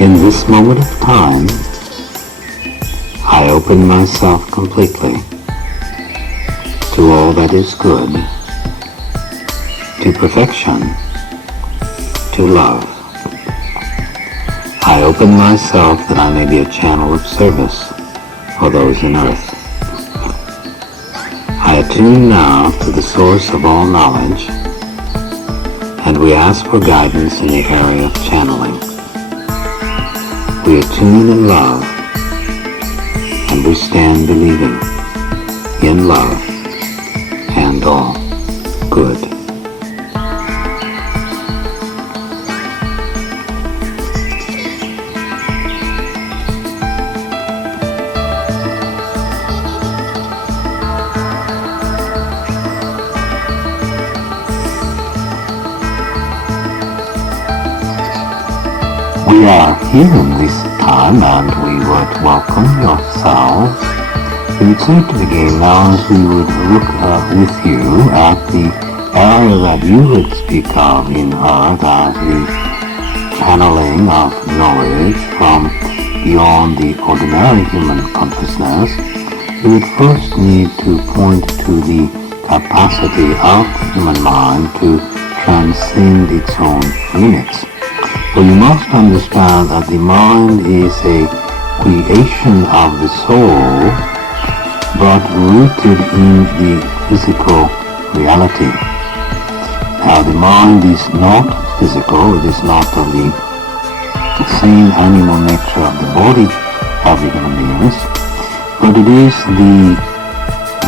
In this moment of time, I open myself completely to all that is good, to perfection, to love. I open myself that I may be a channel of service for those in earth. I attune now to the source of all knowledge, and we ask for guidance in the area of channeling. We attune in love, and we stand believing in love and all good. We are here in this time, and we would welcome yourselves. We would say to begin now, as we would look with you at the area that you would speak of in earth as the channeling of knowledge from beyond the ordinary human consciousness. We would first need to point to the capacity of the human mind to transcend its own limits. For you must understand that the mind is a creation of the soul, but rooted in the physical reality. Now the mind is not physical, it is not of the same animal nature of the body of the human beings, but it is the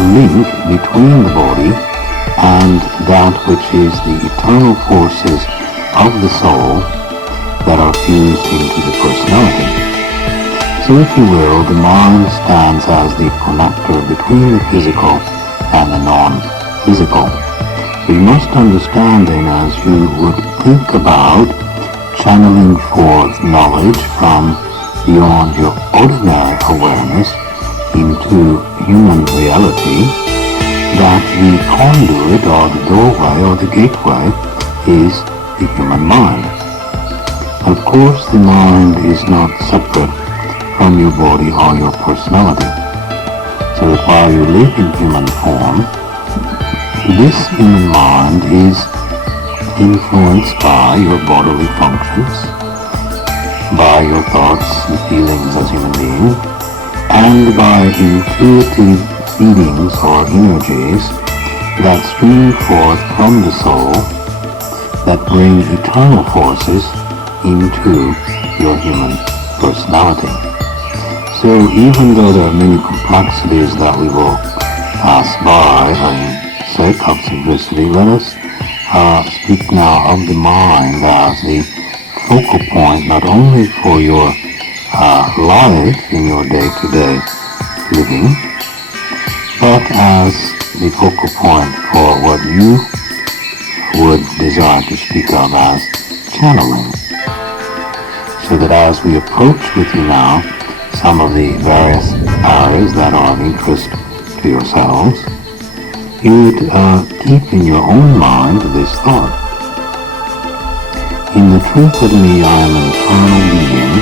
link between the body and that which is the eternal forces of the soul that are fused into the personality. So if you will, the mind stands as the connector between the physical and the non-physical. So you must understand then, as you would think about channeling forth knowledge from beyond your ordinary awareness into human reality, that the conduit or the doorway or the gateway is the human mind. Of course, the mind is not separate from your body or your personality. So that while you live in human form, this human mind is influenced by your bodily functions, by your thoughts and feelings as human beings, and by intuitive feelings or energies that stream forth from the soul that bring eternal forces into your human personality. So even though there are many complexities that we will pass by in sake of simplicity, let us speak now of the mind as the focal point not only for your life in your day-to-day living, but as the focal point for what you would desire to speak of as channeling. So that as we approach with you now some of the various areas that are of interest to yourselves, you would keep in your own mind this thought. In the truth of me, I am an eternal being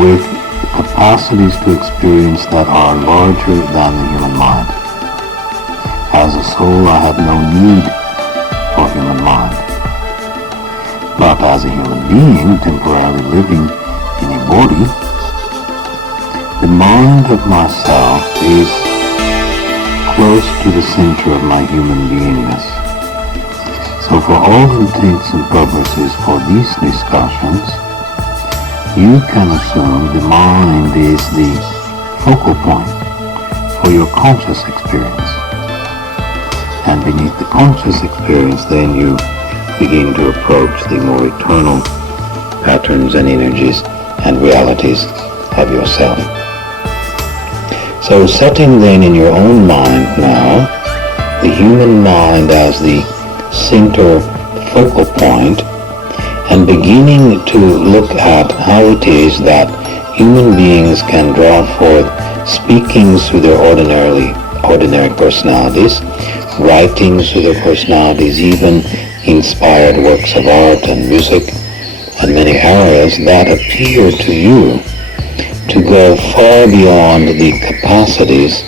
with capacities to experience that are larger than the human mind. As a soul, I have no need for human mind. But as a human being, temporarily living in a body, the mind of myself is close to the center of my human beingness. So for all intents and purposes for these discussions, you can assume the mind is the focal point for your conscious experience. And beneath the conscious experience, then you begin to approach the more eternal patterns and energies and realities of yourself. So setting then in your own mind now the human mind as the center focal point, and beginning to look at how it is that human beings can draw forth speakings through their ordinary personalities, writings through their personalities, even inspired works of art and music, and many areas that appear to you to go far beyond the capacities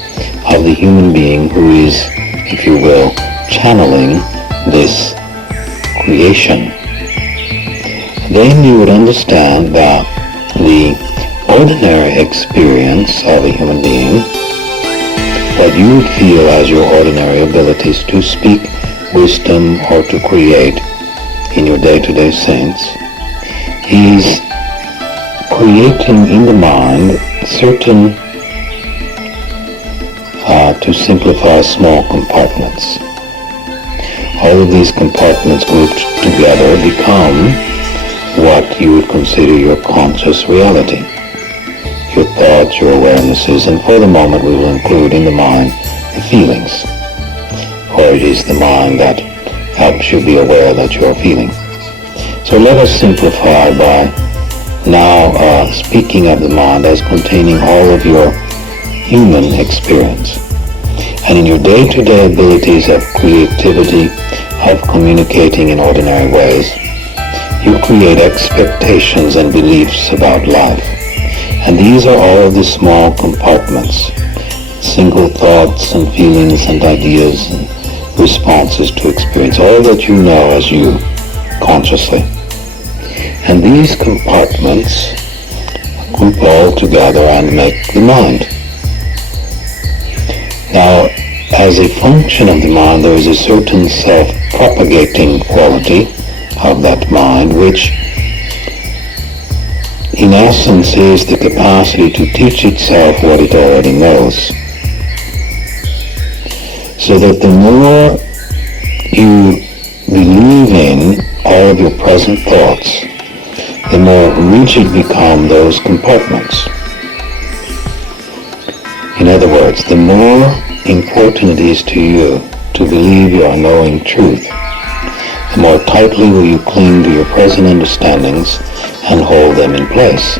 of the human being who is, if you will, channeling this creation. Then you would understand that the ordinary experience of a human being, what you would feel as your ordinary abilities to speak wisdom or to create in your day-to-day sense, is creating in the mind certain, to simplify, small compartments. All of these compartments grouped together become what you would consider your conscious reality. Your thoughts, your awarenesses, and for the moment we will include in the mind the feelings, for it is the mind that helps you be aware that you are feeling. So let us simplify by now speaking of the mind as containing all of your human experience. And in your day-to-day abilities of creativity, of communicating in ordinary ways, you create expectations and beliefs about life. And these are all of the small compartments, single thoughts and feelings and ideas and responses to experience, all that you know as you, consciously. And these compartments group all together and make the mind. Now, as a function of the mind, there is a certain self-propagating quality of that mind, which in essence is the capacity to teach itself what it already knows. So that the more you believe in all of your present thoughts, the more rigid become those compartments. In other words, the more important it is to you to believe you are knowing truth, the more tightly will you cling to your present understandings and hold them in place.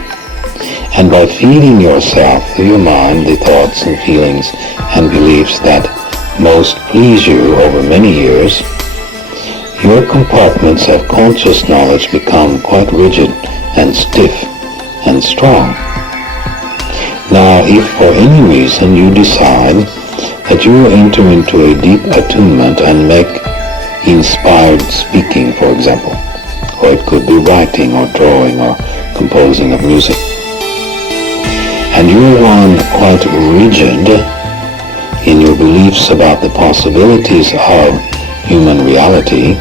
And by feeding yourself through your mind the thoughts and feelings and beliefs that most please you over many years, your compartments of conscious knowledge become quite rigid and stiff and strong. Now, if for any reason you decide that you will enter into a deep attunement and make inspired speaking, for example, or it could be writing or drawing or composing of music, and you are one quite rigid in your beliefs about the possibilities of human reality,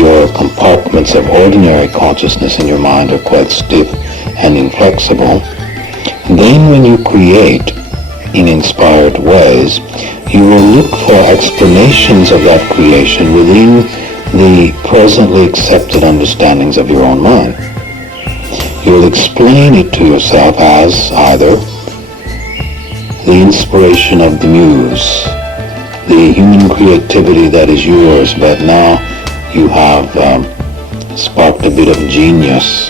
your compartments of ordinary consciousness in your mind are quite stiff and inflexible, then when you create in inspired ways, you will look for explanations of that creation within the presently accepted understandings of your own mind. You will explain it to yourself as either the inspiration of the muse, the human creativity that is yours, but now you have sparked a bit of genius,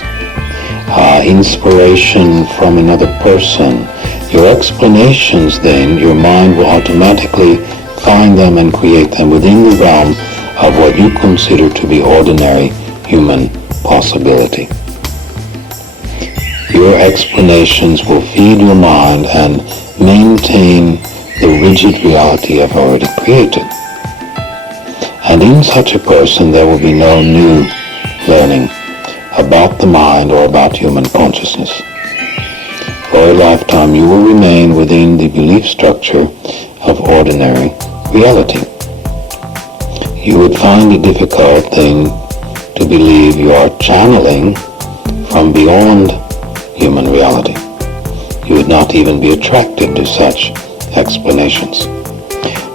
inspiration from another person. Your explanations then, your mind will automatically find them and create them within the realm of what you consider to be ordinary human possibility. Your explanations will feed your mind and maintain the rigid reality you have already created. And in such a person there will be no new learning about the mind or about human consciousness. For a lifetime you will remain within the belief structure of ordinary reality. You would find it difficult then to believe you are channeling from beyond human reality. You would not even be attracted to such explanations.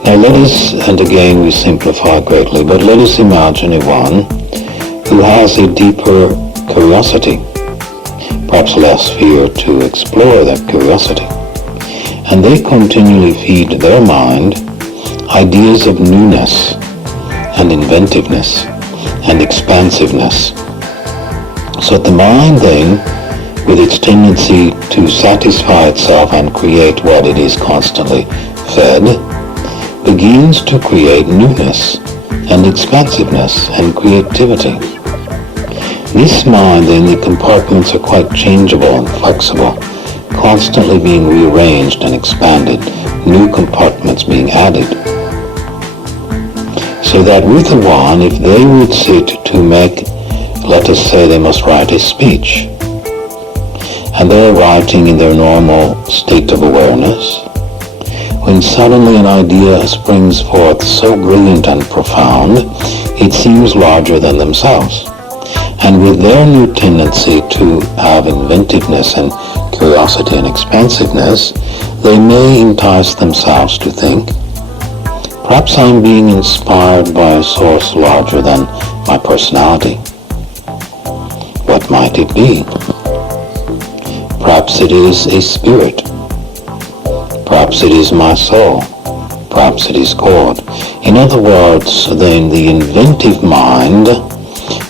Now let us, and again we simplify greatly, but let us imagine one who has a deeper curiosity, perhaps less fear to explore that curiosity. And they continually feed their mind ideas of newness and inventiveness and expansiveness. So the mind then, with its tendency to satisfy itself and create what it is constantly fed, begins to create newness and expansiveness and creativity. This mind, then, the compartments are quite changeable and flexible, constantly being rearranged and expanded, new compartments being added. So that with the one, if they would sit to make, let us say they must write a speech, and they're writing in their normal state of awareness, when suddenly an idea springs forth so brilliant and profound, it seems larger than themselves. And with their new tendency to have inventiveness and curiosity and expansiveness, they may entice themselves to think, perhaps I'm being inspired by a source larger than my personality. What might it be? Perhaps it is a spirit. Perhaps it is my soul. Perhaps it is God. In other words, then the inventive mind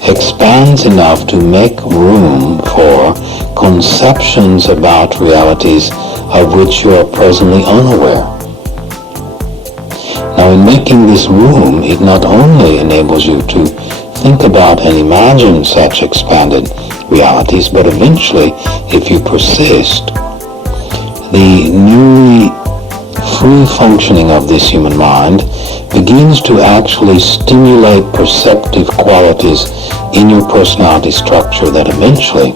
expands enough to make room for conceptions about realities of which you are presently unaware. Now, in making this room, it not only enables you to think about and imagine such expanded realities, but eventually, if you persist, the newly free functioning of this human mind begins to actually stimulate perceptive qualities in your personality structure that eventually,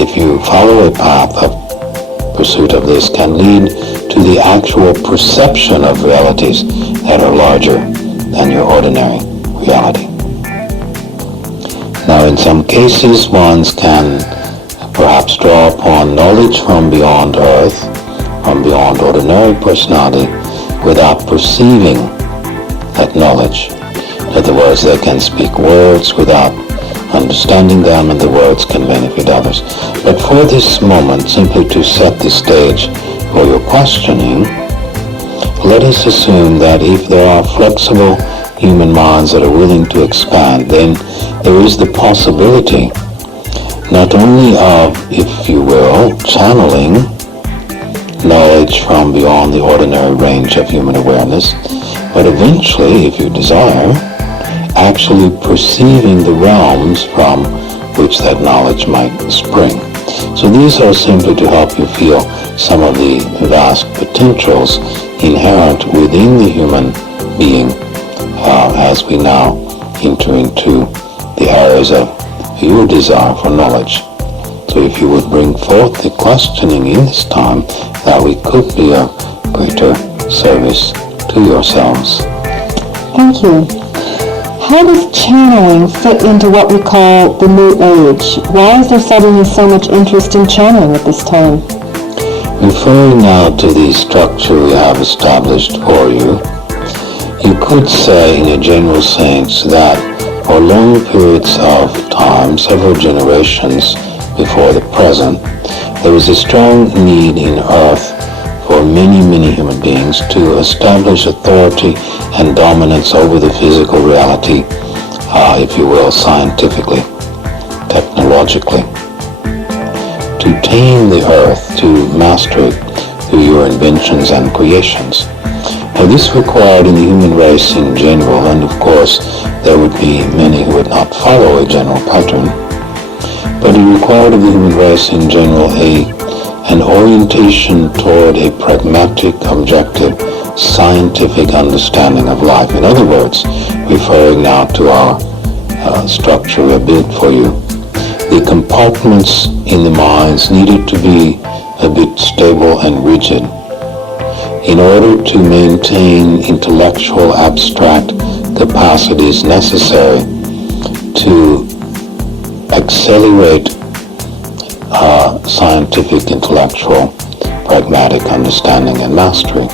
if you follow a path of pursuit of this, can lead to the actual perception of realities that are larger than your ordinary reality. Now, in some cases, one can perhaps draw upon knowledge from beyond earth, from beyond ordinary personality, without perceiving that knowledge. In other words, they can speak words without understanding them, and the words can benefit others. But for this moment, simply to set the stage for your questioning, let us assume that if there are flexible human minds that are willing to expand, then there is the possibility not only of, if you will, channeling knowledge from beyond the ordinary range of human awareness, but eventually, if you desire, actually perceiving the realms from which that knowledge might spring. So these are simply to help you feel some of the vast potentials inherent within the human being as we now enter into the areas of your desire for knowledge. So if you would bring forth the questioning in this time, that we could be of greater service to yourselves. Thank you. How does channeling fit into what we call the New Age? Why is there suddenly so much interest in channeling at this time? Referring now to the structure we have established for you, you could say in a general sense that for long periods of time, several generations before the present, there was a strong need in Earth for many human beings to establish authority and dominance over the physical reality, if you will, scientifically, technologically. To tame the Earth, to master it through your inventions and creations. Now, this required in the human race in general, and of course there would be many who would not follow a general pattern, but it required of the human race in general an orientation toward a pragmatic, objective, scientific understanding of life. In other words, referring now to our structure we built for you, the compartments in the minds needed to be a bit stable and rigid in order to maintain intellectual abstract capacities necessary to accelerate scientific, intellectual, pragmatic understanding and mastery.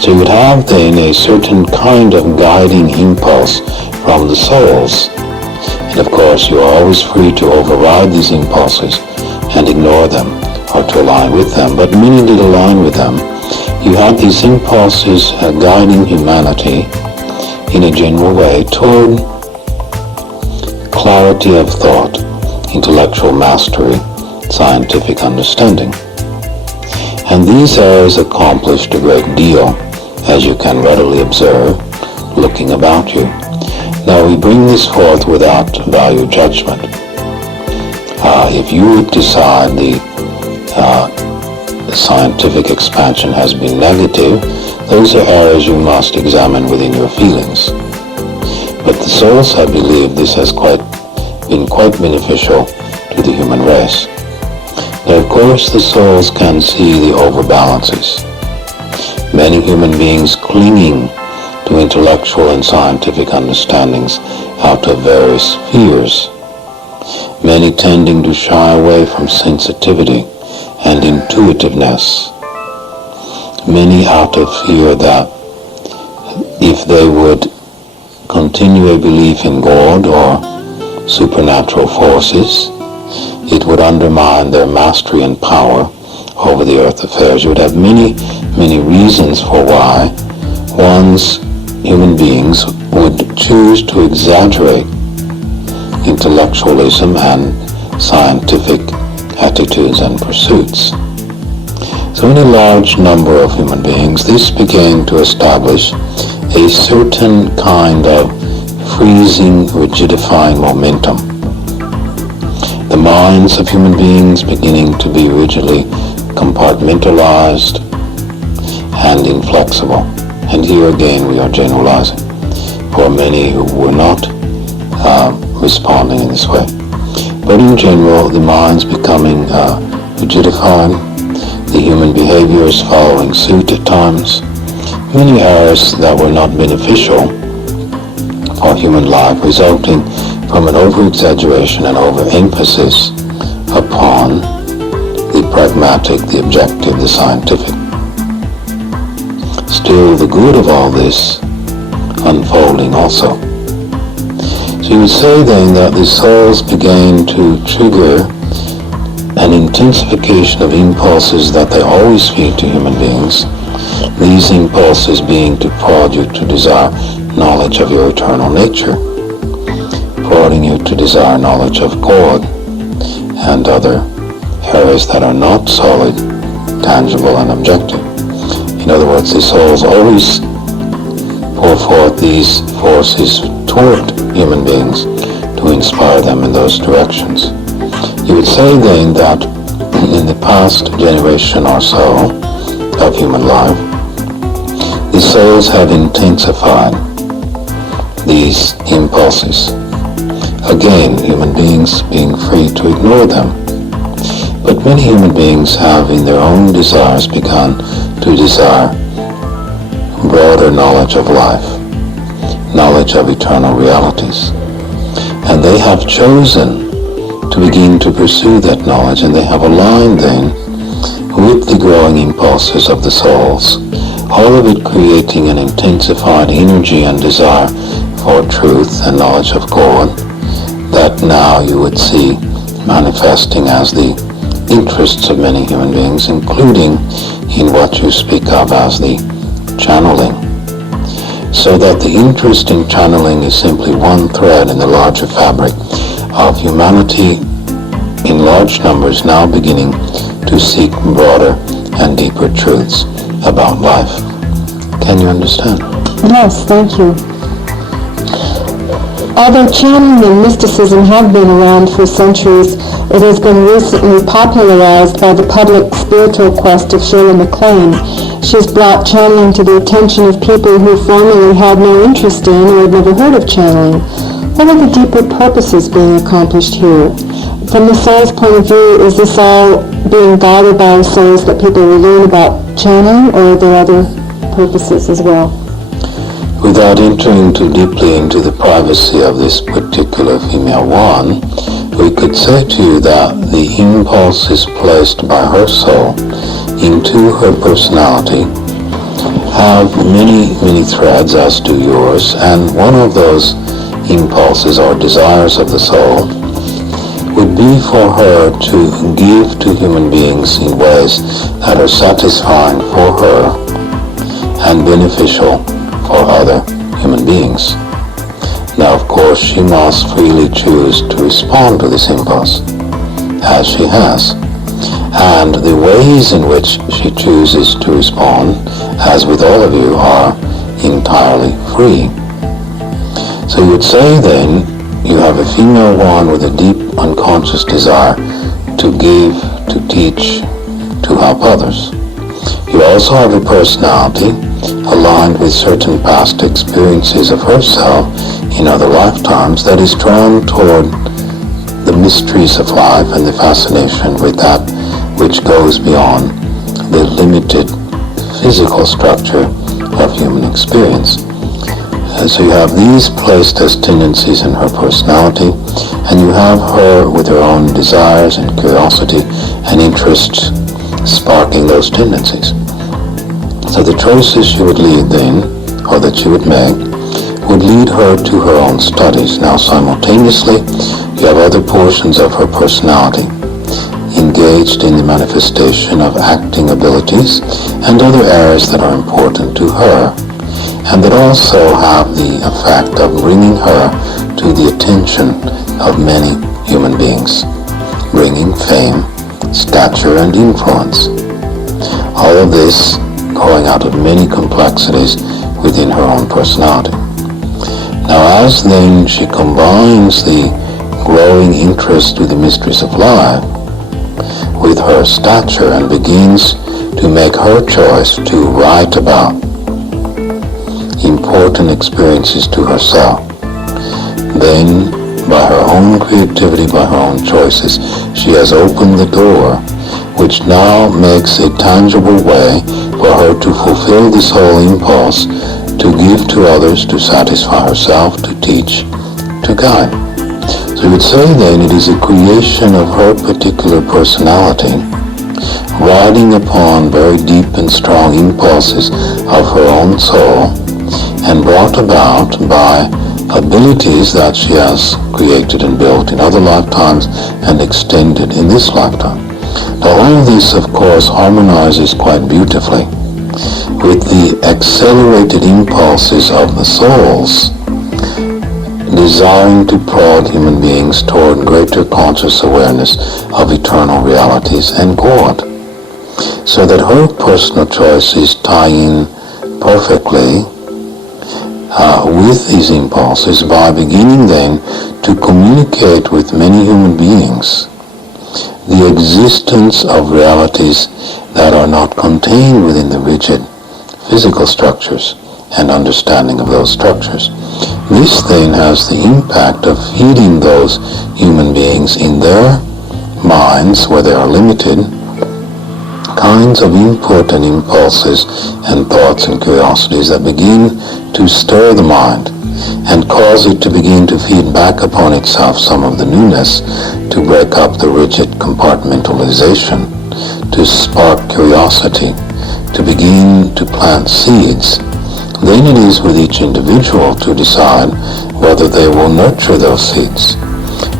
So you would have then a certain kind of guiding impulse from the souls. And of course, you are always free to override these impulses and ignore them or to align with them. But many did align with them. You had these impulses guiding humanity in a general way toward clarity of thought, intellectual mastery, scientific understanding. And these areas accomplished a great deal, as you can readily observe, looking about you. Now we bring this forth without value judgment. If you would decide the scientific expansion has been negative, those are areas you must examine within your feelings. But the souls have believed this has been quite beneficial to the human race. Now, of course, the souls can see the overbalances. Many human beings clinging to intellectual and scientific understandings out of various fears. Many tending to shy away from sensitivity and intuitiveness. Many out of fear that if they would continue a belief in God or supernatural forces, it would undermine their mastery and power over the earth affairs. You would have many reasons for why human beings would choose to exaggerate intellectualism and scientific attitudes and pursuits. So in a large number of human beings, this began to establish a certain kind of freezing, rigidifying momentum. The minds of human beings beginning to be rigidly compartmentalized and inflexible. And here again we are generalizing for many who were not responding in this way. But in general, the minds becoming rigidified, the human behaviors following suit at times, many errors that were not beneficial for human life, resulting from an over-exaggeration and over-emphasis upon the pragmatic, the objective, the scientific. Still, the good of all this unfolding also. So you would say then that the souls began to trigger an intensification of impulses that they always feel to human beings, these impulses being to prod you to desire knowledge of your eternal nature, prodding you to desire knowledge of God and other areas that are not solid, tangible, and objective. In other words, the souls always pour forth these forces toward human beings to inspire them in those directions. You would say then that in the past generation or so of human life, the souls have intensified these impulses. Again, human beings being free to ignore them. But many human beings have in their own desires begun to desire broader knowledge of life, knowledge of eternal realities. And they have chosen to begin to pursue that knowledge, and they have aligned then with the growing impulses of the souls, all of it creating an intensified energy and desire for truth and knowledge of God that now you would see manifesting as the interests of many human beings, including in what you speak of as the channeling. So that the interest in channeling is simply one thread in the larger fabric of humanity in large numbers now beginning to seek broader and deeper truths about life. Can you understand? Yes, thank you. Although channeling and mysticism have been around for centuries, it has been recently popularized by the public spiritual quest of Shirley MacLaine. She has brought channeling to the attention of people who formerly had no interest in or had never heard of channeling. What are the deeper purposes being accomplished here? From the soul's point of view, is this all being guided by our souls that people will learn about channeling, or are there other purposes as well? Without entering too deeply into the privacy of this particular female one, we could say to you that the impulses placed by her soul into her personality have many threads, as do yours, and one of those impulses or desires of the soul would be for her to give to human beings in ways that are satisfying for her and beneficial for other human beings. Now, of course, she must freely choose to respond to this impulse, as she has. And the ways in which she chooses to respond, as with all of you, are entirely free. So you would say then, you have a female one with a deep unconscious desire to give, to teach, to help others. You also have a personality aligned with certain past experiences of herself in other lifetimes that is drawn toward the mysteries of life and the fascination with that which goes beyond the limited physical structure of human experience. So you have these placed as tendencies in her personality, and you have her with her own desires and curiosity and interests sparking those tendencies. So the choices she would lead then, or that she would make, would lead her to her own studies. Now simultaneously, you have other portions of her personality engaged in the manifestation of acting abilities and other areas that are important to her, and that also have the effect of bringing her to the attention of many human beings, bringing fame, stature, and influence. All of this growing out of many complexities within her own personality. Now as then she combines the growing interest with the mysteries of life with her stature and begins to make her choice to write about important experiences to herself, then by her own creativity, by her own choices, she has opened the door which now makes a tangible way for her to fulfill this whole impulse to give to others, to satisfy herself, to teach, to guide. So you would say then it is a creation of her particular personality, riding upon very deep and strong impulses of her own soul, and brought about by abilities that she has created and built in other lifetimes and extended in this lifetime. Now all of this, of course, harmonizes quite beautifully with the accelerated impulses of the souls desiring to prod human beings toward greater conscious awareness of eternal realities and God, so that her personal choices tie in perfectly with these impulses by beginning then to communicate with many human beings the existence of realities that are not contained within the rigid physical structures and understanding of those structures. This then has the impact of feeding those human beings in their minds, where they are limited, kinds of input and impulses and thoughts and curiosities that begin to stir the mind and cause it to begin to feed back upon itself some of the newness, to break up the rigid compartmentalization, to spark curiosity, to begin to plant seeds. Then it is with each individual to decide whether they will nurture those seeds,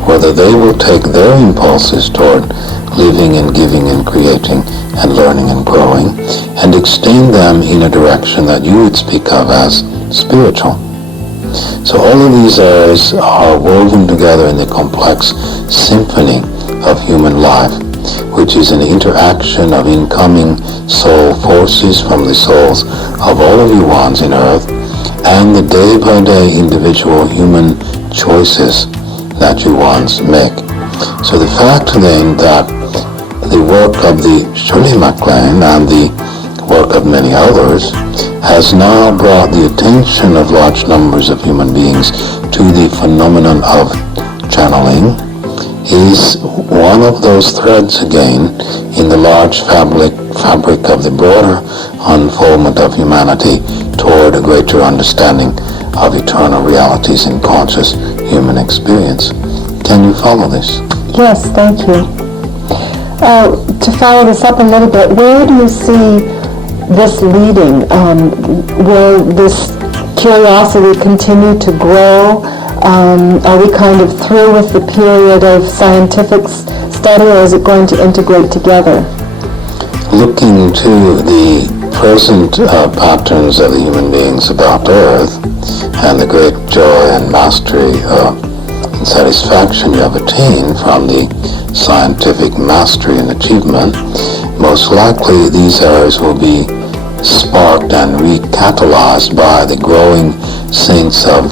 whether they will take their impulses toward living and giving and creating and learning and growing, and extend them in a direction that you would speak of as spiritual. So all of these areas are woven together in the complex symphony of human life, which is an interaction of incoming soul forces from the souls of all of you ones in earth, and the day-by-day individual human choices that you ones make. So the fact then that the work of the Shirley MacLaine and the work of many others has now brought the attention of large numbers of human beings to the phenomenon of channeling is one of those threads again in the large fabric of the broader unfoldment of humanity toward a greater understanding of eternal realities in conscious human experience. Can you follow this? Yes, thank you. To follow this up a little bit, where do you see this leading? Will this curiosity continue to grow? Are we kind of through with the period of scientific study, or is it going to integrate together? Looking to the present patterns of the human beings about Earth and the great joy and mastery and satisfaction you have attained from the scientific mastery and achievement, most likely these areas will be sparked and recatalyzed by the growing sense of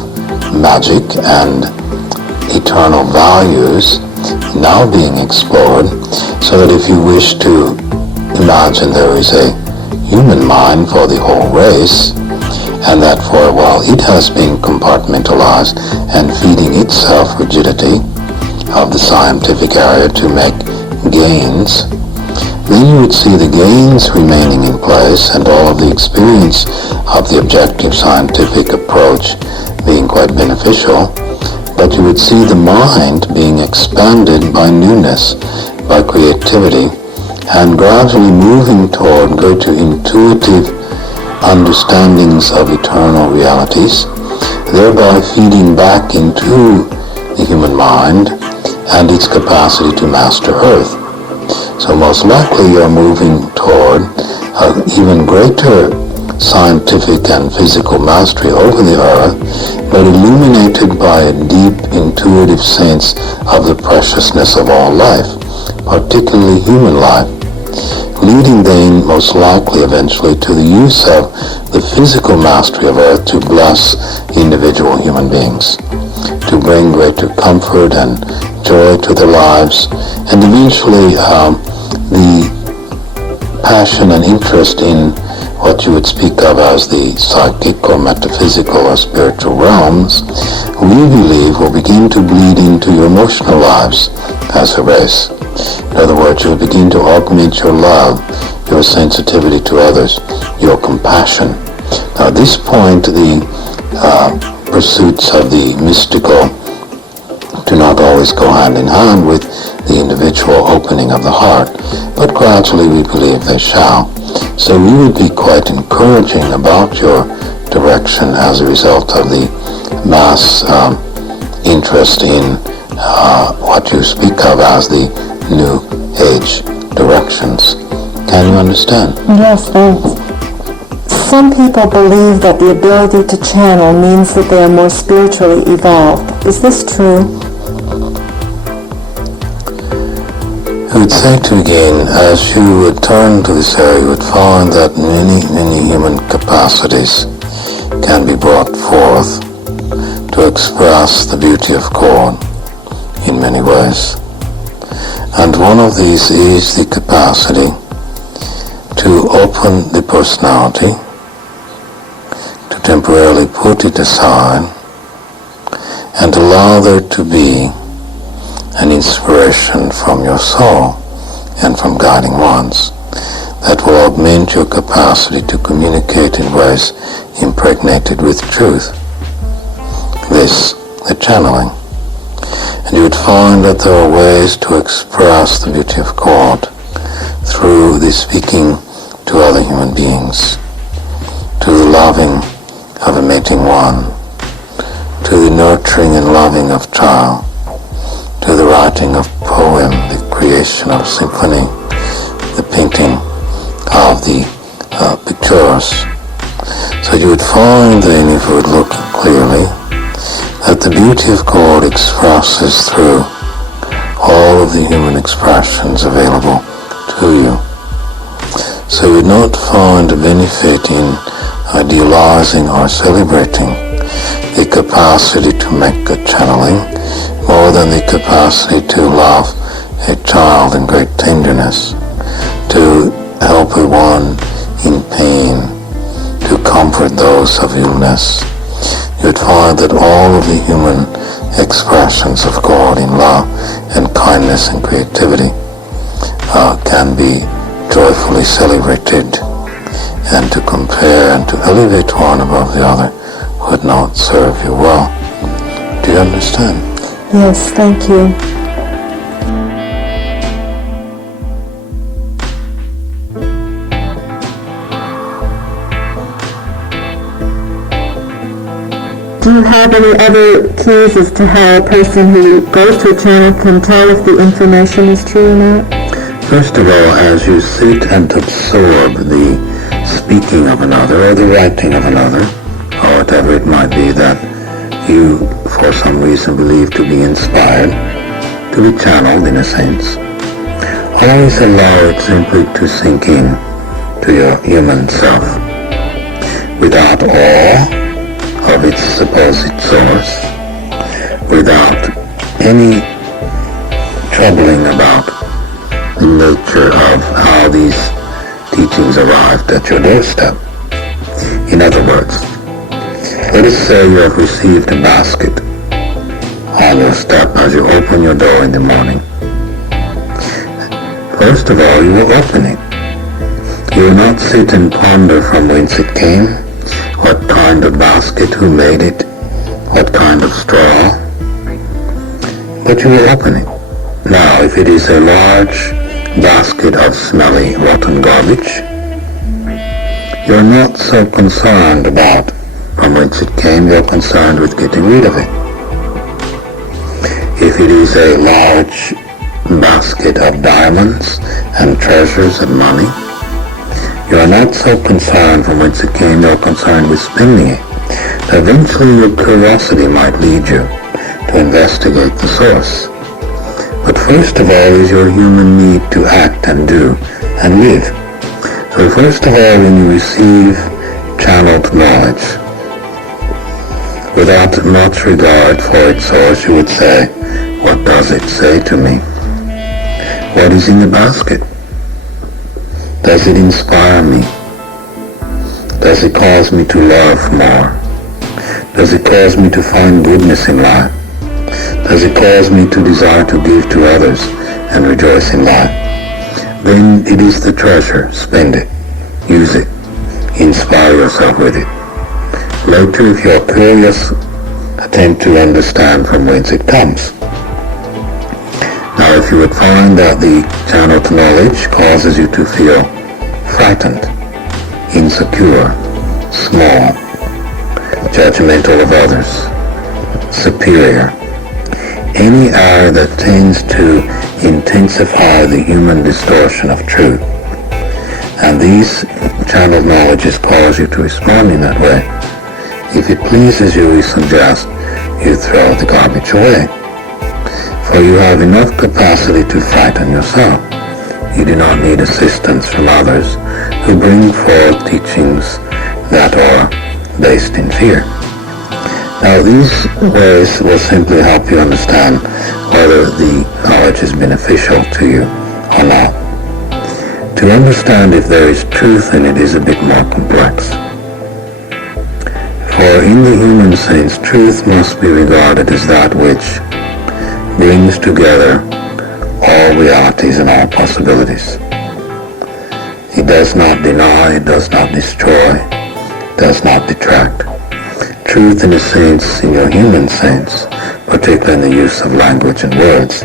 magic and eternal values now being explored, so that if you wish to imagine there is a human mind for the whole race, and that for a while it has been compartmentalized and feeding itself rigidity of the scientific area to make gains, then you would see the gains remaining in place and all of the experience of the objective scientific approach being quite beneficial, but you would see the mind being expanded by newness, by creativity, and gradually moving toward greater intuitive understandings of eternal realities, thereby feeding back into the human mind and its capacity to master Earth. So most likely you're moving toward even greater scientific and physical mastery over the Earth, but illuminated by a deep intuitive sense of the preciousness of all life, particularly human life, leading then most likely eventually to the use of the physical mastery of Earth to bless individual human beings, to bring greater comfort and joy to their lives, and eventually the passion and interest in what you would speak of as the psychic or metaphysical or spiritual realms, we believe will begin to bleed into your emotional lives as a race. In other words, you'll begin to augment your love, your sensitivity to others, your compassion. Now at this point, the pursuits of the mystical do not always go hand in hand with the individual opening of the heart, but gradually we believe they shall. So we would be quite encouraging about your direction as a result of the mass interest in what you speak of as the New Age directions. Can you understand? Yes, thanks. Some people believe that the ability to channel means that they are more spiritually evolved. Is this true? I would say to begin, as you would turn to this area, you would find that many human capacities can be brought forth to express the beauty of God in many ways. And one of these is the capacity to open the personality, to temporarily put it aside, and allow there to be an inspiration from your soul and from guiding ones that will augment your capacity to communicate in ways impregnated with truth. This, the channeling. And you would find that there are ways to express the beauty of God through the speaking to other human beings, to the loving of a mating one, to the nurturing and loving of child, to the writing of poem, the creation of symphony, the painting of the pictures. So you would find then, if you would look clearly, that the beauty of God expresses through all of the human expressions available to you. So you would not find a benefit in idealizing or celebrating the capacity to make a channeling more than the capacity to love a child in great tenderness, to help a one in pain, to comfort those of illness. You would find that all of the human expressions of God in love and kindness and creativity can be joyfully celebrated, and to compare and to elevate one above the other would not serve you well. Do you understand? Yes, thank you. Do you have any other keys as to how a person who goes to a channel can tell if the information is true or not? First of all, as you sit and absorb the speaking of another or the writing of another, or whatever it might be that you for some reason believe to be inspired, to be channeled in a sense, always allow it simply to sink in to your human self, without awe of its supposed source without any troubling about the nature of how these teachings arrived at your doorstep. In other words, let us say you have received a basket on your step as you open your door in the morning. First of all, you will open it. You will not sit and ponder from whence it came, what kind of basket, who made it, what kind of straw, but you will open it. Now, if it is a large basket of smelly, rotten garbage, you are not so concerned about from whence it came, you are concerned with getting rid of it. If it is a large basket of diamonds and treasures and money, you are not so concerned from whence it came, you are concerned with spending it. Eventually your curiosity might lead you to investigate the source. But first of all is your human need to act and do and live. So first of all, when you receive channeled knowledge, without much regard for its source, you would say, what does it say to me? What is in the basket? Does it inspire me? Does it cause me to love more? Does it cause me to find goodness in life? Does it cause me to desire to give to others and rejoice in life? Then it is the treasure. Spend it. Use it. Inspire yourself with it. Later, if you are curious, attempt to understand from whence it comes. Now, if you would find that the channeled knowledge causes you to feel frightened, insecure, small, judgmental of others, superior, any area that tends to intensify the human distortion of truth, and these channeled knowledges cause you to respond in that way, if it pleases you, we suggest you throw the garbage away. For you have enough capacity to frighten yourself. You do not need assistance from others who bring forth teachings that are based in fear. Now, these ways will simply help you understand whether the knowledge is beneficial to you or not. To understand if there is truth in it is a bit more complex. For in the human sense, truth must be regarded as that which brings together all realities and all possibilities. It does not deny, it does not destroy, it does not detract. Truth in a sense, in your human sense, particularly in the use of language and words,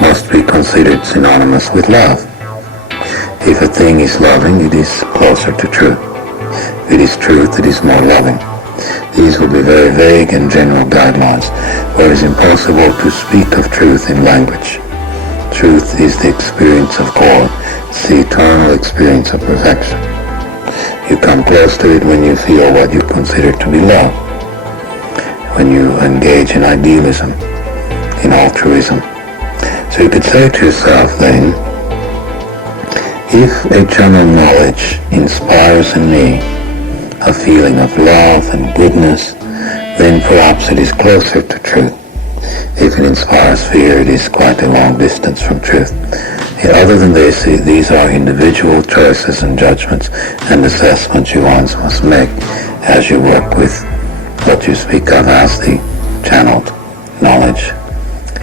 must be considered synonymous with love. If a thing is loving, it is closer to truth. If it is truth, it is more loving. These will be very vague and general guidelines, where it is impossible to speak of truth in language. Truth is the experience of God. It's the eternal experience of perfection. You come close to it when you feel what you consider to be love, when you engage in idealism, in altruism. So you could say to yourself then, if a general knowledge inspires in me a feeling of love and goodness, then perhaps it is closer to truth. If it inspires fear, it is quite a long distance from truth. Other than this, these are individual choices and judgments and assessments you once must make as you work with what you speak of as the channeled knowledge.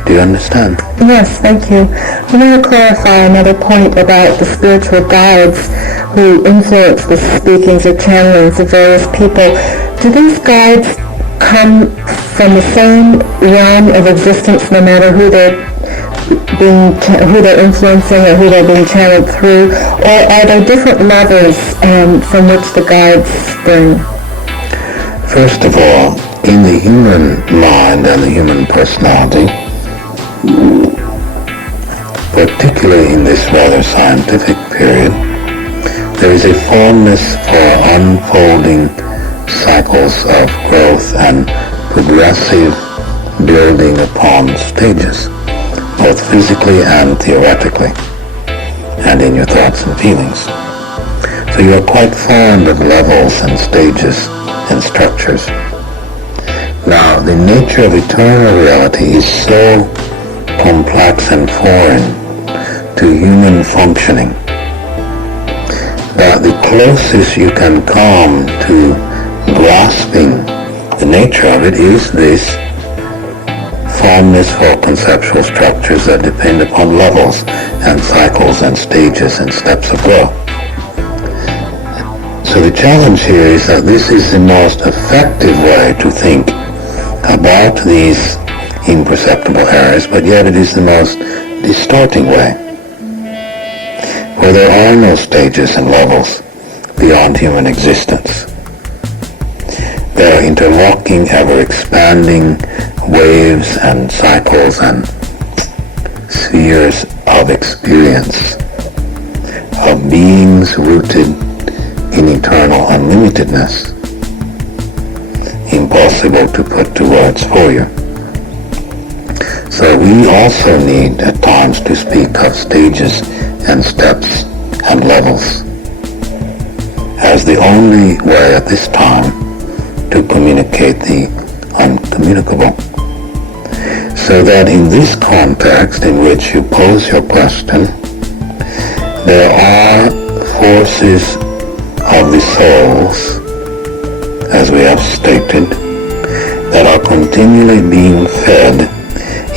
Do you understand? Yes, thank you. I want to clarify another point about the spiritual guides who influence the speakings or channelings of various people. Do these guides come from the same realm of existence no matter who they're influencing or who they're being channeled through, or are there different levels from which the guides spring? First of all, in the human mind and the human personality, particularly in this rather scientific period, there is a fondness for unfolding cycles of growth and progressive building upon stages, both physically and theoretically, and in your thoughts and feelings. So you are quite fond of levels and stages and structures. Now, the nature of eternal reality is so complex and foreign to human functioning that the closest you can come to grasping the nature of it is this fondness for conceptual structures that depend upon levels and cycles and stages and steps of growth. So the challenge here is that this is the most effective way to think about these imperceptible areas, but yet it is the most distorting way, where there are no stages and levels beyond human existence. There are interlocking, ever-expanding waves and cycles and spheres of experience, of beings rooted in eternal unlimitedness, impossible to put to words for you. So we also need at times to speak of stages and steps and levels as the only way at this time to communicate the uncommunicable. So that in this context in which you pose your question, there are forces of the souls, as we have stated, that are continually being fed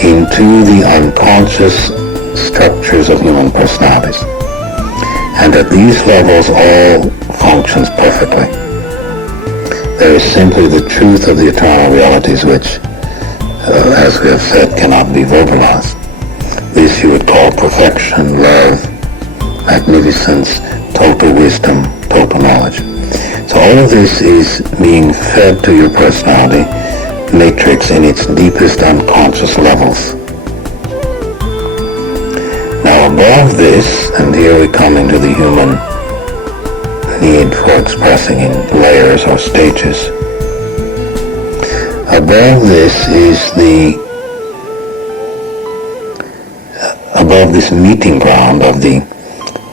into the unconscious structures of human personalities. And at these levels all functions perfectly. There is simply the truth of the eternal realities which, as we have said, cannot be verbalized. This you would call perfection, love, magnificence, total wisdom, total knowledge. So all of this is being fed to your personality matrix in its deepest unconscious levels. Now above this, and here we come into the human need for expressing in layers or stages. Above this is above this meeting ground of the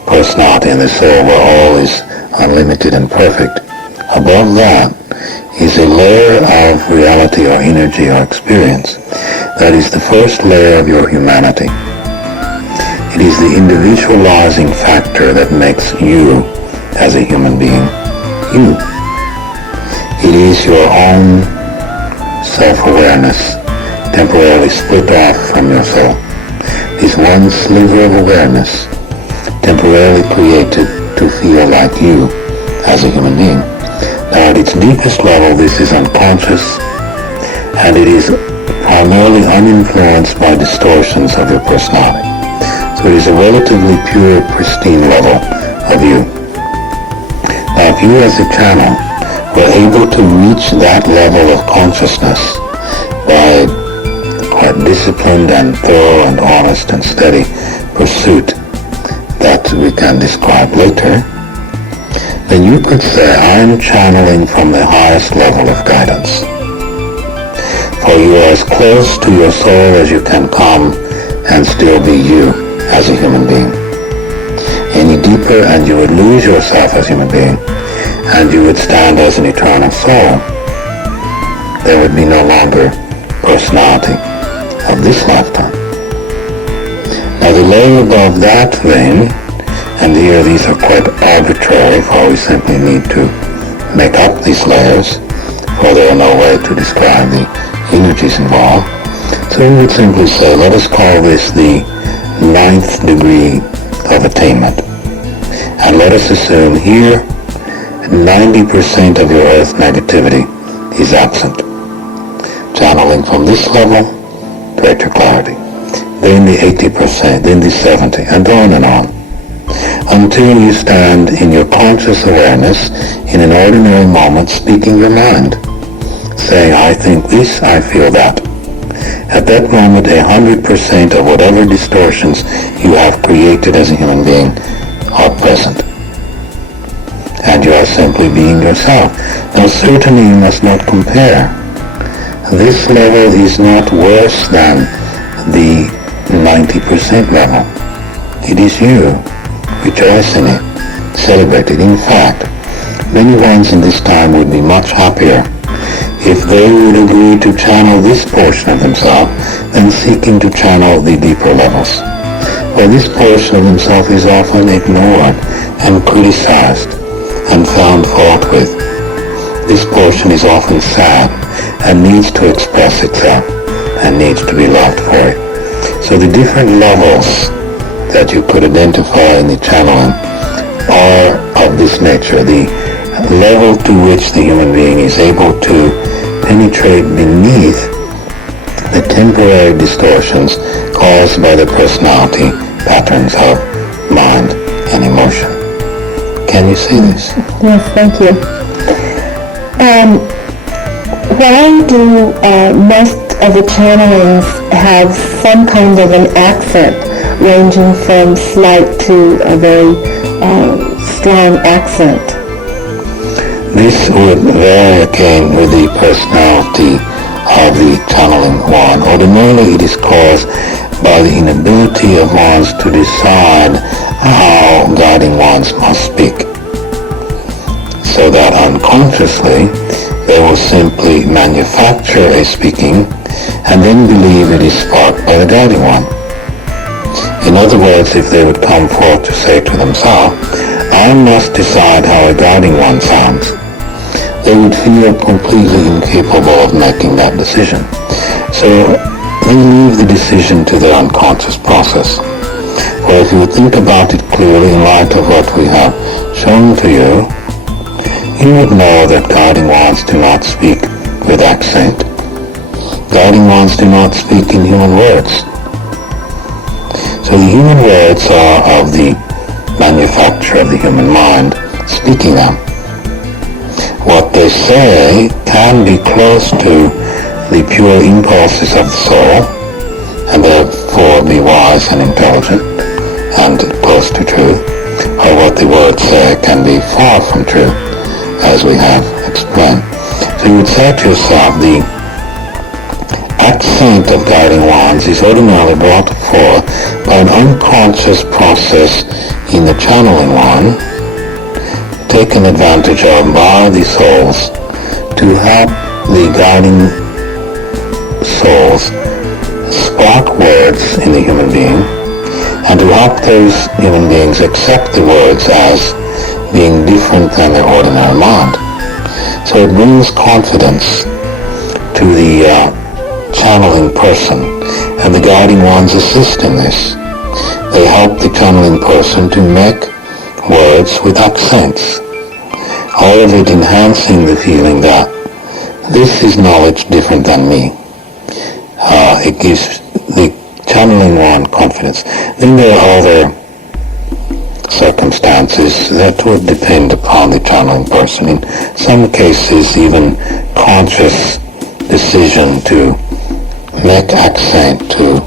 personality and the soul where all is unlimited and perfect. Above that is a layer of reality or energy or experience that is the first layer of your humanity. It is the individualizing factor that makes you as a human being you. It is your own self-awareness temporarily split off from your soul. This one sliver of awareness temporarily created to feel like you as a human being. Now at its deepest level this is unconscious and it is primarily uninfluenced by distortions of your personality. So it is a relatively pure, pristine level of you. Now if you as a channel were able to reach that level of consciousness by quite disciplined and thorough and honest and steady pursuit that we can describe later, then you could say, I am channeling from the highest level of guidance. For you are as close to your soul as you can come and still be you as a human being. Any deeper and you would lose yourself as a human being and you would stand as an eternal soul. There would be no longer personality of this lifetime. Now the layer above that then, and here these are quite arbitrary for we simply need to make up these layers for there are no way to describe the energies involved. So we would simply say, let us call this the 9th degree of attainment. And let us assume here 90% of your earth negativity is absent. Channeling from this level, greater clarity. Then the 80%, then the 70%, and on, until you stand in your conscious awareness in an ordinary moment speaking your mind, saying, I think this, I feel that. At that moment, 100% of whatever distortions you have created as a human being are present. And you are simply being yourself. Now certainly you must not compare. This level is not worse than the 90% level. It is you. Rejoice in it. Celebrate it. In fact, many ones in this time would be much happier if they would agree to channel this portion of themselves, then seeking to channel the deeper levels. Well, this portion of himself is often ignored and criticized and found fault with. This portion is often sad and needs to express itself and needs to be loved for it. So the different levels that you could identify in the channeling are of this nature. The level to which the human being is able to penetrate beneath the temporary distortions caused by the personality patterns of mind and emotion. Can you see this? Yes, thank you. Why do most of the channelings have some kind of an accent, ranging from slight to a very strong accent? This would vary again with the personality of the channeling one. Ordinarily it is caused by the inability of ones to decide how guiding ones must speak, so that unconsciously they will simply manufacture a speaking and then believe it is sparked by the guiding one. In other words, if they would come forth to say to themselves, I must decide how a guiding one sounds, they would feel completely incapable of making that decision. So they leave the decision to their unconscious process. For if you think about it clearly in light of what we have shown to you, you would know that guiding ones do not speak with accent. Guiding ones do not speak in human words. So the human words are of the manufacture of the human mind speaking them. What they say can be close to the pure impulses of the soul, and therefore be wise and intelligent and close to truth, or what the words say can be far from true, as we have explained. So you would say to yourself, the accent of guiding ones is ordinarily brought forth by an unconscious process in the channeling one, taken advantage of by the souls to help the guiding souls spark words in the human being, and to help those human beings accept the words as being different than their ordinary mind. So it brings confidence to the channeling person, and the guiding ones assist in this. They help the channeling person to make words with accents, all of it enhancing the feeling that this is knowledge different than me. It gives the channeling one confidence. Then there are other circumstances that would depend upon the channeling person. In some cases, even conscious decision to make accent to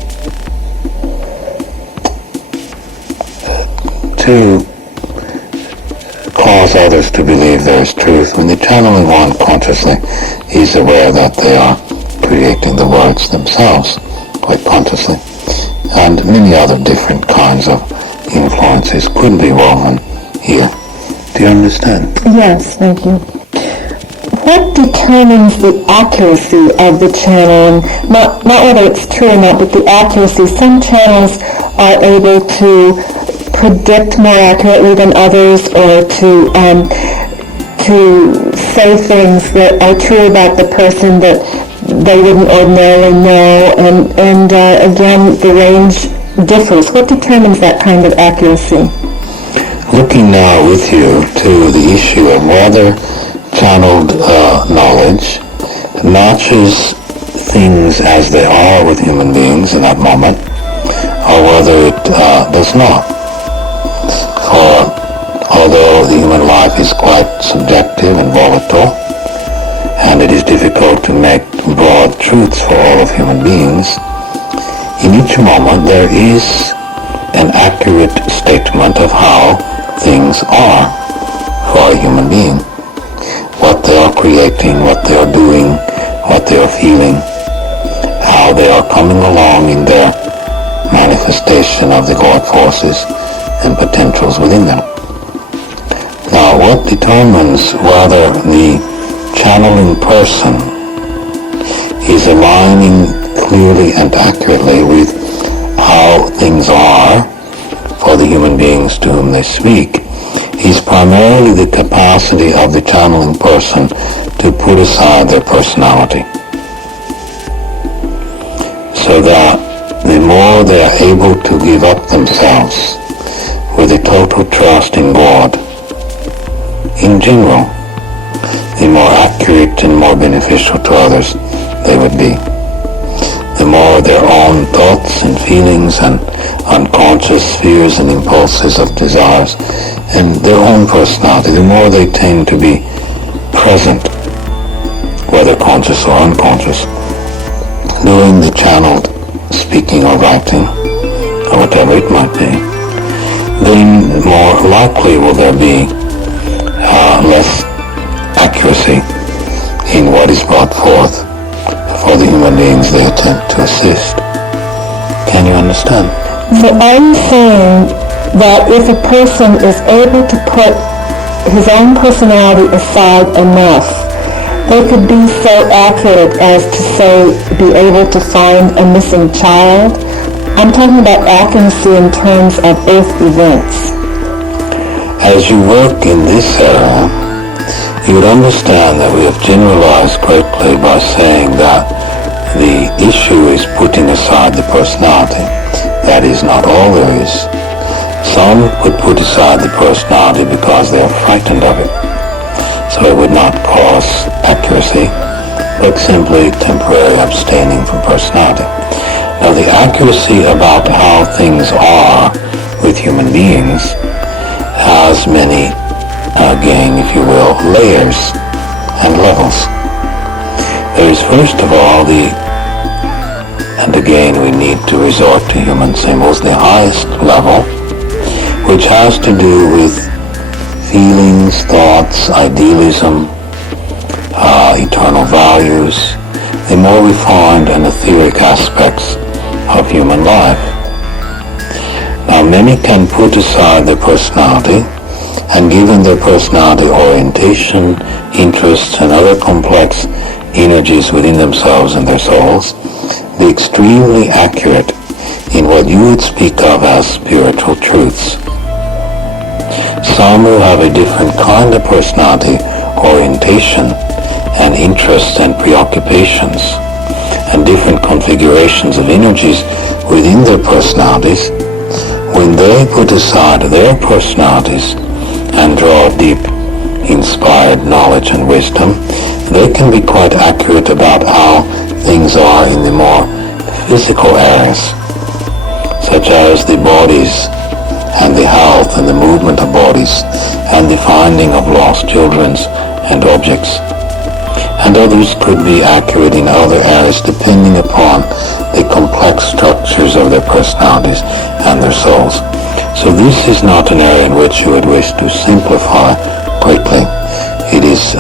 cause others to believe there is truth, when the channeling one consciously is aware that they are creating the words themselves, quite consciously. And many other different kinds of influences could be woven here. Do you understand? Yes, thank you. What determines the accuracy of the channeling? Not whether it's true or not, but the accuracy. Some channels are able to predict more accurately than others, or to say things that are true about the person that they wouldn't ordinarily know, and again, the range differs. What determines that kind of accuracy? Looking now with you to the issue of whether channeled knowledge matches things as they are with human beings in that moment, or whether it does not. For although the human life is quite subjective and volatile, and it is difficult to make broad truths for all of human beings, in each moment there is an accurate statement of how things are for a human being. What they are creating, what they are doing, what they are feeling, how they are coming along in their manifestation of the God forces and potentials within them. Now, what determines whether the channeling person He's aligning clearly and accurately with how things are for the human beings to whom they speak. He's primarily the capacity of the channeling person to put aside their personality, so that the more they are able to give up themselves with a total trust in God, in general, the more accurate and more beneficial to others they would be. The more their own thoughts and feelings and unconscious fears and impulses of desires and their own personality, the more they tend to be present, whether conscious or unconscious, during the channeled speaking or writing, or whatever it might be, then more likely will there be less accuracy in what is brought forth for the human beings they attempt to assist. Can you understand? So are you saying that if a person is able to put his own personality aside enough, they could be so accurate as to say, be able to find a missing child? I'm talking about accuracy in terms of earth events. As you work in this area, you would understand that we have generalized greatly by saying that the issue is putting aside the personality. That is not all there is. Some would put aside the personality because they are frightened of it. So it would not cause accuracy, but simply temporary abstaining from personality. Now the accuracy about how things are with human beings has many, again, if you will, layers and levels. There is first of all and again we need to resort to human symbols, the highest level, which has to do with feelings, thoughts, idealism, eternal values, the more refined and etheric aspects of human life. Now many can put aside their personality, and given their personality orientation, interests, and other complex energies within themselves and their souls, be extremely accurate in what you would speak of as spiritual truths. Some who have a different kind of personality, orientation, and interests and preoccupations, and different configurations of energies within their personalities, when they put aside their personalities and draw deep, inspired knowledge and wisdom, they can be quite accurate about how things are in the more physical areas, such as the bodies and the health and the movement of bodies and the finding of lost children and objects. And others could be accurate in other areas depending upon the complex structures of their personalities and their souls. So this is not an area in which you would wish to simplify greatly. It is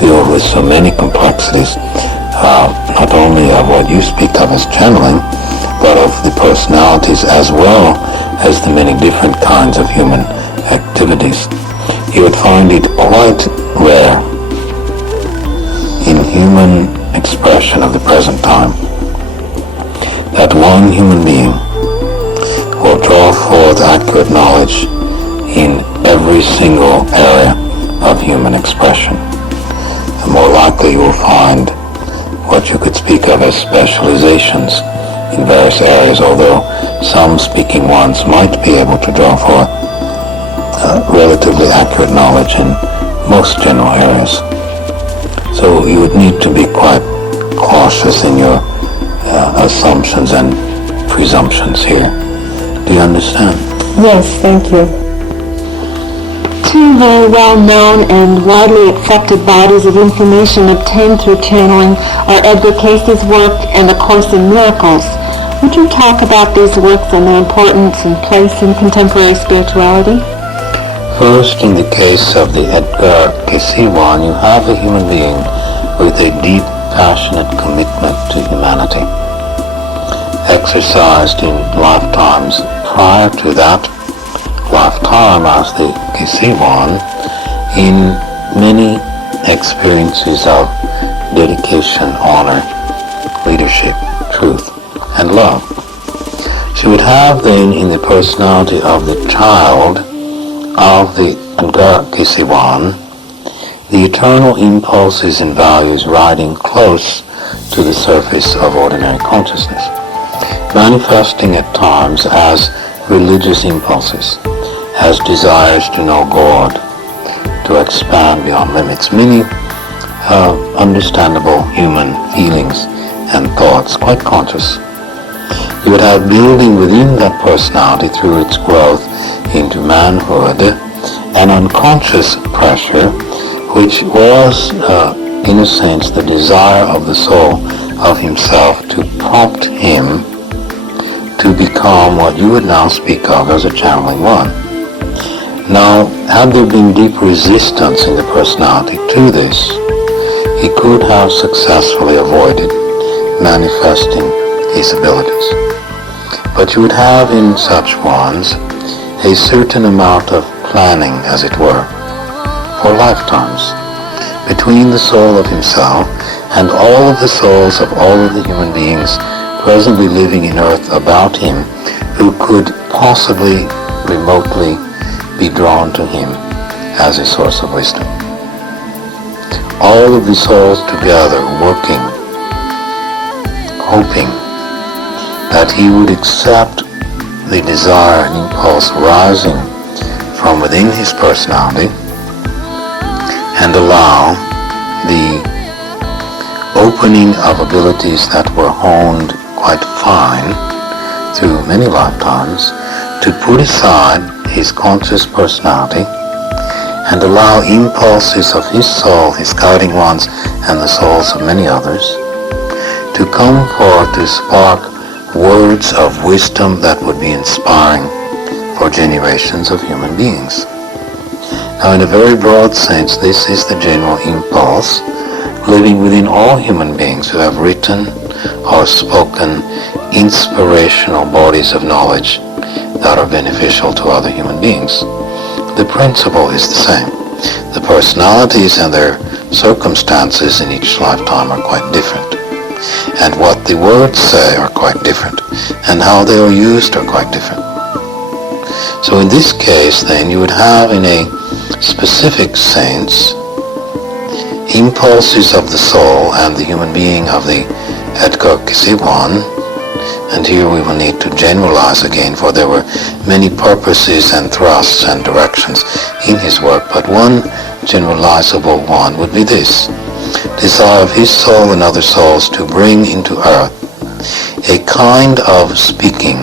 filled with so many complexities, not only of what you speak of as channeling, but of the personalities as well as the many different kinds of human activities. You would find it quite rare in human expression of the present time that one human being will draw forth accurate knowledge in every single area of human expression. And more likely you will find what you could speak of as specializations in various areas, although some speaking ones might be able to draw forth relatively accurate knowledge in most general areas. So you would need to be quite cautious in your assumptions and presumptions here. Do you understand? Yes, thank you. Two very well-known and widely accepted bodies of information obtained through channeling are Edgar Cayce's work and A Course in Miracles. Would you talk about these works and their importance and place in contemporary spirituality? First, in the case of the Edgar Cayce one, you have a human being with a deep, passionate commitment to humanity, exercised in lifetimes prior to that lifetime as the Cayce one, in many experiences of dedication, honor, partnership, truth, and love. She would have then in the personality of the child of the Adgar-Kisiwan the eternal impulses and values riding close to the surface of ordinary consciousness, manifesting at times as religious impulses, as desires to know God, to expand beyond limits, meaning understandable human feelings and thoughts, quite conscious. You would have building within that personality through its growth into manhood an unconscious pressure which was, in a sense, the desire of the soul of himself to prompt him to become what you would now speak of as a channeling one. Now, had there been deep resistance in the personality to this, he could have successfully avoided manifesting his abilities. But you would have in such ones a certain amount of planning, as it were, for lifetimes, between the soul of himself and all of the souls of all of the human beings presently living in earth about him, who could possibly remotely be drawn to him as a source of wisdom. All of the souls together working, hoping that he would accept the desire and impulse rising from within his personality and allow the opening of abilities that were honed quite fine through many lifetimes to put aside his conscious personality and allow impulses of his soul, his guiding ones, and the souls of many others to come forth to spark words of wisdom that would be inspiring for generations of human beings. Now, in a very broad sense, this is the general impulse living within all human beings who have written or spoken inspirational bodies of knowledge that are beneficial to other human beings. The principle is the same. The personalities and their circumstances in each lifetime are quite different. And what the words say are quite different. And how they are used are quite different. So in this case, then, you would have in a specific sense impulses of the soul and the human being of the Adgar-Kisiwan. And here we will need to generalize again, for there were many purposes and thrusts and directions in his work, but one generalizable one would be this: desire of his soul and other souls to bring into earth a kind of speaking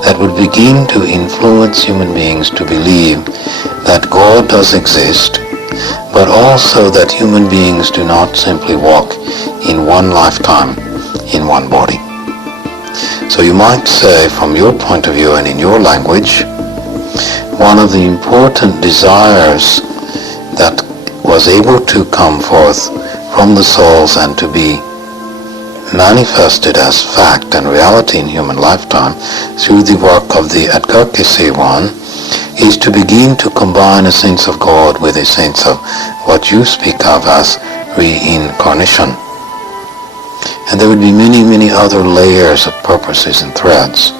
that would begin to influence human beings to believe that God does exist, but also that human beings do not simply walk in one lifetime, in one body. So you might say, from your point of view and in your language, one of the important desires that was able to come forth from the souls and to be manifested as fact and reality in human lifetime through the work of the Adgar-Kisiwan is to begin to combine a sense of God with a sense of what you speak of as reincarnation. And there would be many, many other layers of purposes and threads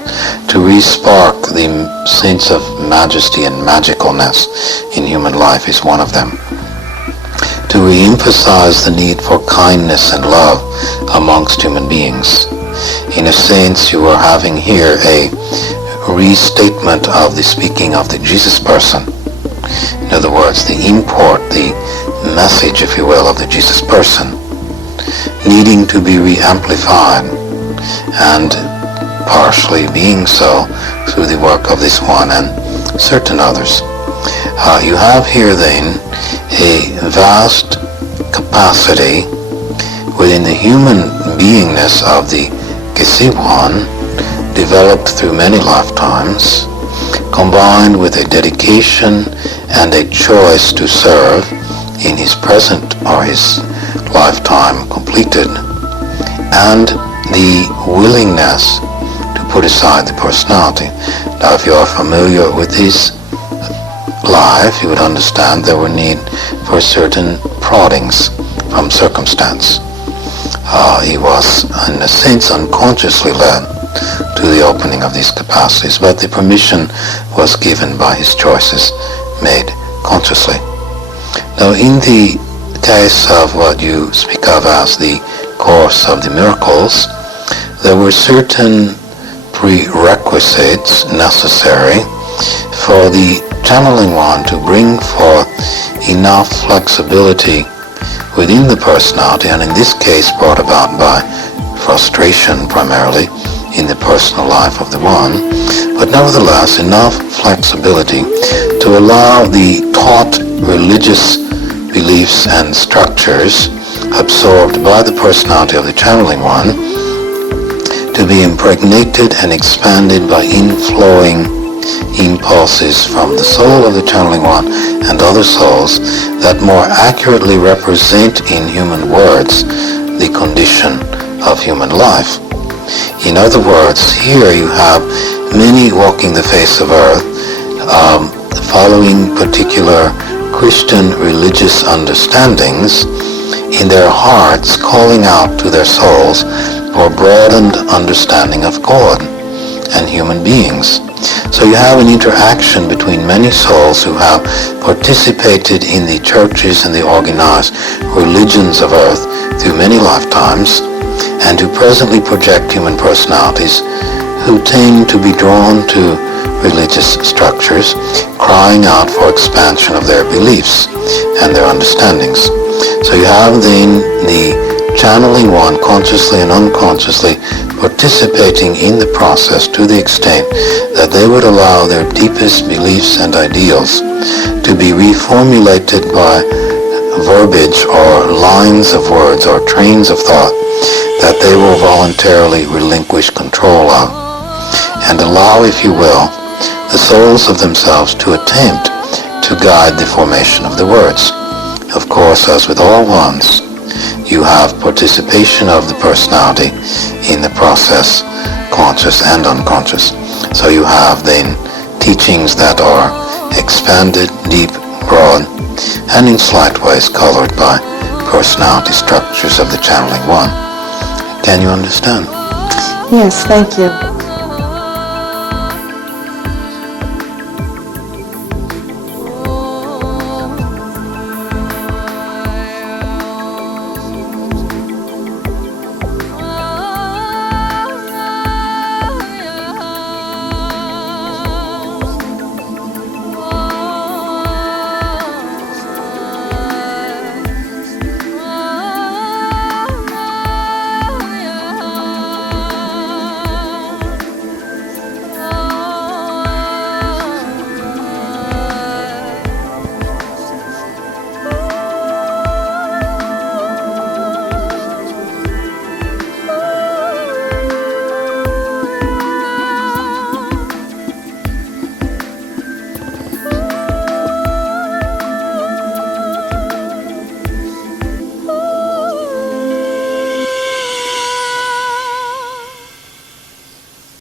to re-spark the sense of majesty and magicalness in human life is one of them. To re-emphasize the need for kindness and love amongst human beings. In a sense, you are having here a restatement of the speaking of the Jesus person. In other words, the import, the message, if you will, of the Jesus person needing to be re-amplified, and partially being so through the work of this one and certain others. You have here then a vast capacity within the human beingness of the Kisiwan, developed through many lifetimes, combined with a dedication and a choice to serve in his present or his lifetime completed, and the willingness to put aside the personality. Now, if you are familiar with his life, you would understand there were need for certain proddings from circumstance. he was, in a sense, unconsciously led to the opening of these capacities, but the permission was given by his choices made consciously. Now, in the case of what you speak of as the course of the miracles, there were certain prerequisites necessary for the channeling one to bring forth enough flexibility within the personality, and in this case brought about by frustration primarily in the personal life of the one, but nevertheless enough flexibility to allow the taught religious beliefs and structures absorbed by the personality of the channeling one to be impregnated and expanded by inflowing impulses from the soul of the channeling one and other souls that more accurately represent in human words the condition of human life. In other words, here you have many walking the face of earth, following particular Christian religious understandings in their hearts, calling out to their souls for broadened understanding of God and human beings. So you have an interaction between many souls who have participated in the churches and the organized religions of earth through many lifetimes, and who presently project human personalities who tend to be drawn to religious structures, crying out for expansion of their beliefs and their understandings. So you have then the channeling one consciously and unconsciously participating in the process to the extent that they would allow their deepest beliefs and ideals to be reformulated by verbiage or lines of words or trains of thought that they will voluntarily relinquish control of, and allow, if you will, the souls of themselves to attempt to guide the formation of the words. Of course, as with all ones, you have participation of the personality in the process, conscious and unconscious. So you have then teachings that are expanded, deep, broad, and in slight ways colored by personality structures of the channeling one. Can you understand? Yes, thank you.